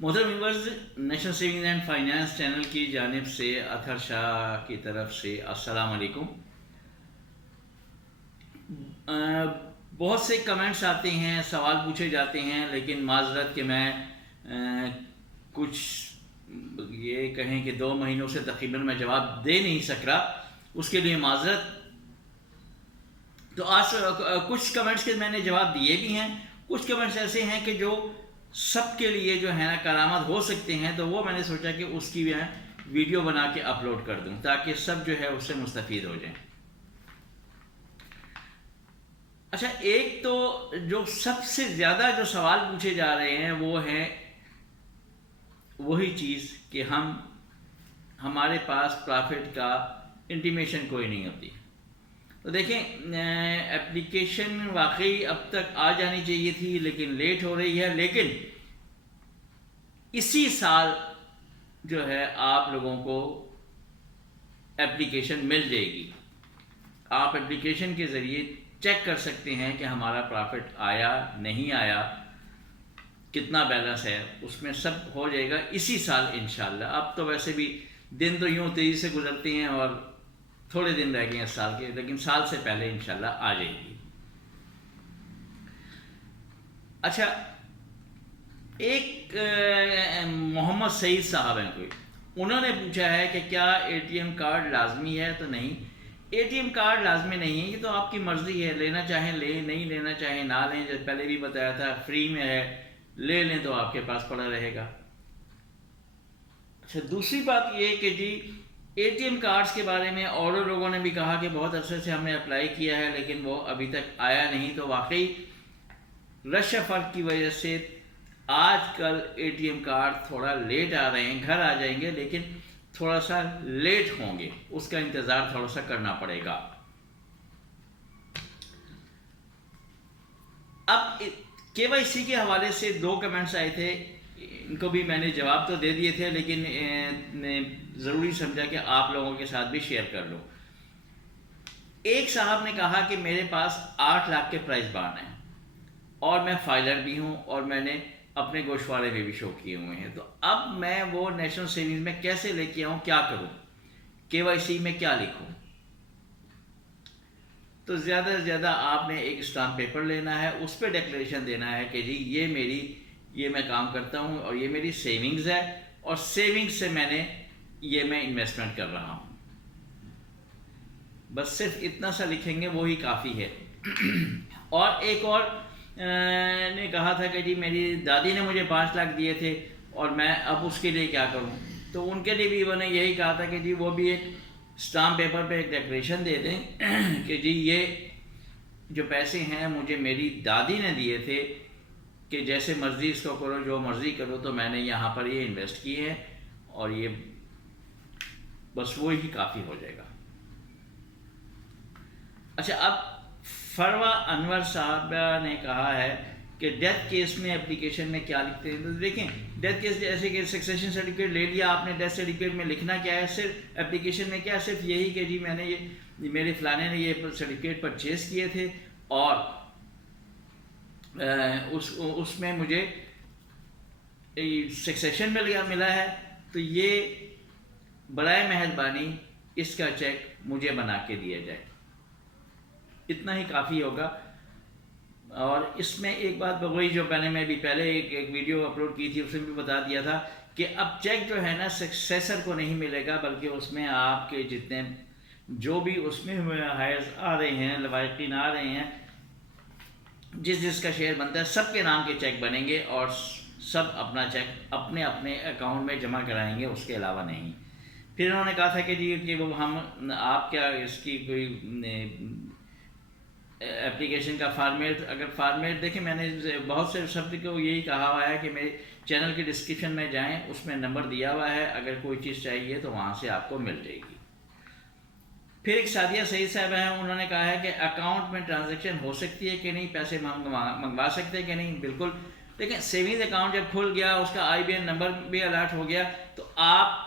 محترم viewers, national saving and finance channel کی جانب سے اطہر شاہ کی طرف سے السلام علیکم۔ بہت سے کمنٹس آتے ہیں، سوال پوچھے جاتے ہیں، لیکن معذرت کہ میں کچھ یہ کہیں کہ 2 مہینوں سے تقریباً میں جواب دے نہیں سک رہا، اس کے لیے معذرت۔ تو آج کچھ کمنٹس کے میں نے جواب دیے بھی ہیں، کچھ کمنٹس ایسے ہیں کہ جو سب کے لیے جو ہے نا کارآمد ہو سکتے ہیں، تو وہ میں نے سوچا کہ اس کی میں ویڈیو بنا کے اپلوڈ کر دوں تاکہ سب جو ہے اس سے مستفید ہو جائیں۔ اچھا، ایک تو جو سب سے زیادہ جو سوال پوچھے جا رہے ہیں وہ ہے وہی چیز کہ ہمارے پاس پرافٹ کا انٹیمیشن کوئی نہیں ہوتی۔ تو دیکھیں، اپلیکیشن واقعی اب تک آ جانی چاہیے تھی لیکن لیٹ ہو رہی ہے، لیکن اسی سال جو ہے آپ لوگوں کو اپلیکیشن مل جائے گی۔ آپ اپلیکیشن کے ذریعے چیک کر سکتے ہیں کہ ہمارا پرافٹ آیا نہیں آیا، کتنا بیلنس ہے، اس میں سب ہو جائے گا اسی سال انشاءاللہ۔ اب تو ویسے بھی دن تو یوں تیزی سے گزرتے ہیں اور تھوڑے دن رہ گئے ہیں سال کے، لیکن سال سے پہلے انشاءاللہ آ جائے گی۔ اچھا، ایک محمد سعید صاحب ہیں کوئی، انہوں نے پوچھا ہے کہ کیا ATM کارڈ لازمی ہے؟ تو نہیں، ATM کارڈ لازمی نہیں ہے، یہ تو آپ کی مرضی ہے، لینا چاہیں لیں، نہیں لینا چاہیں نہ لیں۔ جب پہلے بھی بتایا تھا فری میں ہے، لے لیں تو آپ کے پاس پڑا رہے گا۔ اچھا، دوسری بات یہ کہ جی ATM کارڈز کے بارے میں اور لوگوں نے بھی کہا کہ بہت عرصے سے ہم نے اپلائی کیا ہے لیکن وہ ابھی تک آیا نہیں۔ تو واقعی رش فرق کی وجہ سے آج کل ATM کارڈ تھوڑا لیٹ آ رہے ہیں، گھر آ جائیں گے لیکن تھوڑا سا لیٹ ہوں گے، اس کا انتظار تھوڑا سا کرنا پڑے گا۔ اب KYC کے حوالے سے 2 کمنٹس آئے تھے، ان کو بھی میں نے جواب تو دے دیے تھے لیکن ضروری سمجھا کہ آپ لوگوں کے ساتھ بھی شیئر کر لوں۔ ایک صاحب نے کہا کہ میرے پاس 8 لاکھ کے پرائز بانڈ ہیں اور میں فائلر بھی ہوں اور میں نے اپنے گوشوارے میں بھی شو کیے ہوئے ہیں، تو اب میں وہ نیشنل سیونگز میں کیسے لے کے آؤں، کیا کروں، KYC میں کیا لکھوں؟ تو زیادہ سے زیادہ آپ نے ایک اسٹامپ پیپر لینا ہے، اس پہ ڈیکلیریشن دینا ہے کہ جی یہ میں کام کرتا ہوں اور یہ میری سیونگز ہے اور سیونگز سے میں انویسٹمنٹ کر رہا ہوں۔ بس صرف اتنا سا لکھیں گے وہی کافی ہے۔ اور ایک اور نے کہا تھا کہ جی میری دادی نے مجھے 5 لاکھ دیے تھے اور میں اب اس کے لیے کیا کروں؟ تو ان کے لیے بھی انہوں نے یہی کہا تھا کہ جی وہ بھی ایک اسٹامپ پیپر پہ ایک ڈیکلیریشن دے دیں کہ جی یہ جو پیسے ہیں مجھے میری دادی نے دیے تھے کہ جیسے مرضی اس کو کرو، جو مرضی کرو، تو میں نے یہاں پر یہ انویسٹ کیے ہیں اور یہ بس وہی کافی ہو جائے گا۔ اچھا، اب فروا انور صاحبہ نے کہا ہے کہ ڈیتھ کیس میں اپلیکیشن میں کیا لکھتے ہیں؟ تو دیکھیں، ڈیتھ کیس جیسے کہ سکسیشن سرٹیفکیٹ لے لیا آپ نے، ڈیتھ سرٹیفکیٹ میں لکھنا کیا ہے؟ صرف اپلیکیشن میں کیا ہے؟ صرف یہی کہ جی میں نے میرے فلانے نے یہ سرٹیفکیٹ پرچیز کیے تھے اور اس میں مجھے سکسیشن ملا ہے، تو یہ برائے مہربانی اس کا چیک مجھے بنا کے دیا جائے، اتنا ہی کافی ہوگا۔ اور اس میں ایک بات وہی جو میں بھی پہلے ایک ویڈیو اپلوڈ کی تھی، اس میں بھی بتا دیا تھا کہ اب چیک جو ہے نا سکسیسر کو نہیں ملے گا، بلکہ اس میں آپ کے جتنے جو بھی اس میں ہائرز آ رہے ہیں، لوائقین آ رہے ہیں، جس کا شیئر بنتا ہے، سب کے نام کے چیک بنیں گے اور سب اپنا چیک اپنے اکاؤنٹ میں جمع کرائیں گے، اس کے علاوہ نہیں۔ پھر انہوں نے کہا تھا کہ جی کہ وہ آپ کیا اس کی کوئی اپلیکیشن کا فارمیٹ دیکھیں، میں نے بہت سے سب کو یہی کہا ہوا ہے کہ میرے چینل کے ڈسکرپشن میں جائیں، اس میں نمبر دیا ہوا ہے، اگر کوئی چیز چاہیے تو وہاں سے آپ کو مل جائے گی۔ پھر ایک سعدیہ سعید صاحب ہیں، انہوں نے کہا ہے کہ اکاؤنٹ میں ٹرانزیکشن ہو سکتی ہے کہ نہیں، پیسے منگوا سکتے ہیں کہ نہیں؟ بالکل، لیکن سیونگز اکاؤنٹ جب کھل گیا، اس کا IBN نمبر بھی الاٹ ہو گیا، تو آپ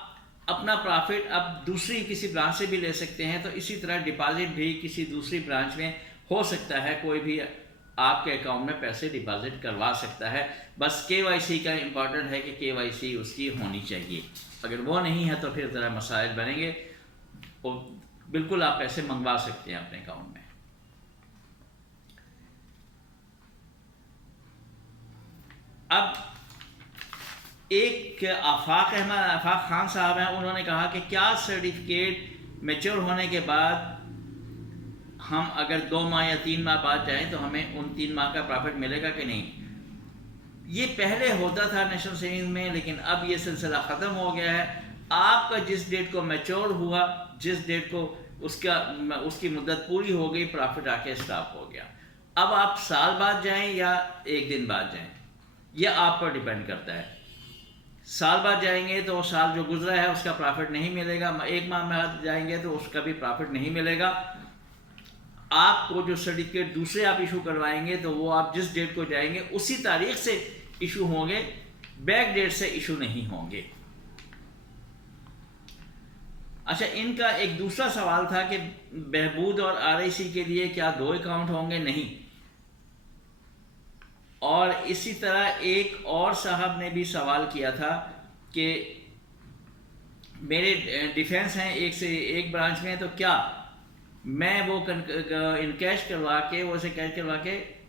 اپنا پرافٹ اب دوسری کسی برانچ سے بھی لے سکتے ہیں۔ تو اسی طرح ڈپازٹ بھی کسی دوسری برانچ میں ہو سکتا ہے، کوئی بھی آپ کے اکاؤنٹ میں پیسے ڈپازٹ کروا سکتا ہے. بس KYC کا امپورٹنٹ ہے کہ KYC اس کی ہونی چاہیے. اگر وہ نہیں ہے تو پھر ذرا مسائل بنیں گے اور بالکل آپ پیسے منگوا سکتے ہیں اپنے اکاؤنٹ میں. اب ایک آفاق خان صاحب ہیں, انہوں نے کہا کہ کیا سرٹیفکیٹ میچور ہونے کے بعد ہم اگر 2 ماہ یا 3 ماہ بعد جائیں تو ہمیں ان 3 ماہ کا پرافٹ ملے گا کہ نہیں؟ یہ پہلے ہوتا تھا نیشنل سیونگ میں, لیکن اب یہ سلسلہ ختم ہو گیا ہے. آپ کا جس ڈیٹ کو میچور ہوا, جس ڈیٹ کو اس کی مدت پوری ہو گئی, پرافٹ آ کے اسٹاپ ہو گیا. اب آپ سال بعد جائیں یا 1 دن بعد جائیں, یہ آپ پر ڈیپینڈ کرتا ہے. سال بعد جائیں گے تو سال جو گزرا ہے اس کا پرافٹ نہیں ملے گا. 1 ماہ بعد جائیں گے تو اس کا بھی پرافٹ نہیں ملے گا. آپ کو جو سرٹیفکیٹ دوسرے آپ ایشو کروائیں گے تو وہ آپ جس ڈیٹ کو جائیں گے اسی تاریخ سے ایشو ہوں گے, بیک ڈیٹ سے ایشو نہیں ہوں گے. اچھا, ان کا ایک دوسرا سوال تھا کہ بہبود اور RIC کے لیے کیا 2 اکاؤنٹ ہوں گے؟ نہیں. اور اسی طرح ایک اور صاحب نے بھی سوال کیا تھا کہ میرے ڈیفینس ہیں ایک برانچ میں, تو کیا میں وہ کیش کروا کے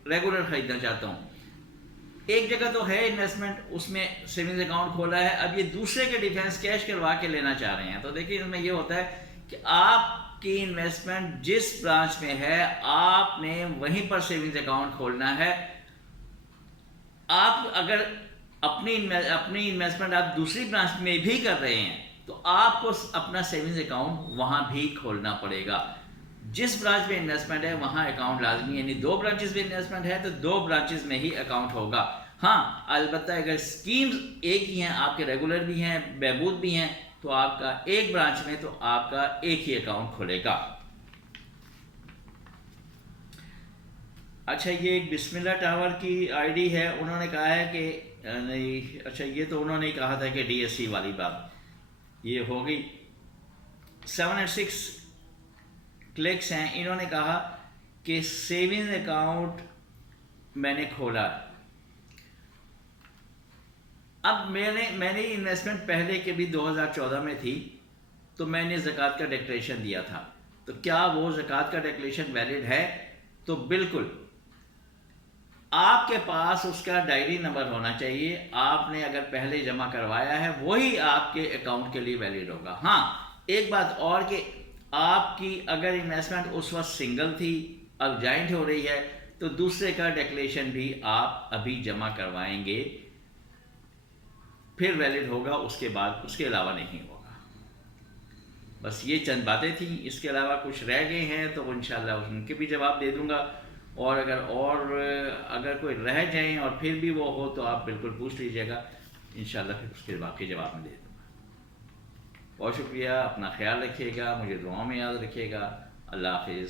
ریگولر خریدنا چاہتا ہوں. ایک جگہ تو ہے انویسٹمنٹ, اس میں سیونگز اکاؤنٹ کھولا ہے, اب یہ دوسرے کے ڈیفینس کیش کروا کے لینا چاہ رہے ہیں. تو دیکھیے اس میں یہ ہوتا ہے کہ آپ کی انویسٹمنٹ جس برانچ میں ہے آپ نے وہیں پر سیونگز اکاؤنٹ کھولنا ہے. آپ اگر اپنی انویسٹمنٹ آپ دوسری برانچ میں بھی کر رہے ہیں تو آپ کو اپنا سیونگز اکاؤنٹ وہاں بھی کھولنا پڑے گا. جس برانچ میں انویسٹمنٹ ہے وہاں اکاؤنٹ لازمی, یعنی 2 برانچز میں انویسٹمنٹ ہے تو 2 برانچز میں ہی اکاؤنٹ ہوگا. ہاں البتہ اگر اسکیمز ایک ہی ہیں, آپ کے ریگولر بھی ہیں, بہبود بھی ہیں, تو آپ کا ایک برانچ میں تو آپ کا ایک ہی اکاؤنٹ کھلے گا. اچھا, یہ ایک بسم اللہ ٹاور کی ID ہے, انہوں نے کہا ہے کہ نہیں, اچھا یہ تو انہوں نے کہا تھا کہ DSC والی بات یہ ہو گئی. 786 کلکس ہیں, انہوں نے کہا کہ سیونگ اکاؤنٹ میں نے کھولا. اب میری انویسٹمنٹ پہلے کے بھی 2014 میں تھی, تو میں نے زکوٰۃ کا ڈکلیریشن دیا تھا. تو کیا وہ زکوٰۃ کا ڈکلیریشن ویلڈ ہے؟ تو بالکل, آپ کے پاس اس کا ڈائری نمبر ہونا چاہیے. آپ نے اگر پہلے جمع کروایا ہے وہی آپ کے اکاؤنٹ کے لیے ویلڈ ہوگا. ہاں ایک بات اور کہ آپ کی اگر انویسٹمنٹ اس وقت سنگل تھی, اب جوائنٹ ہو رہی ہے, تو دوسرے کا ڈکلیریشن بھی آپ ابھی جمع کروائیں گے, پھر ویلڈ ہوگا, اس کے بعد اس کے علاوہ نہیں ہوگا. بس یہ چند باتیں تھیں, اس کے علاوہ کچھ رہ گئے ہیں تو انشاءاللہ ان کے بھی جواب دے دوں گا. اور اگر کوئی رہ جائیں اور پھر بھی وہ ہو تو آپ بالکل پوچھ لیجیے گا, انشاءاللہ پھر اس کے باقی جواب میں دے دوں گا. بہت شکریہ, اپنا خیال رکھیے گا, مجھے دعاؤں میں یاد رکھیے گا. اللہ حافظ.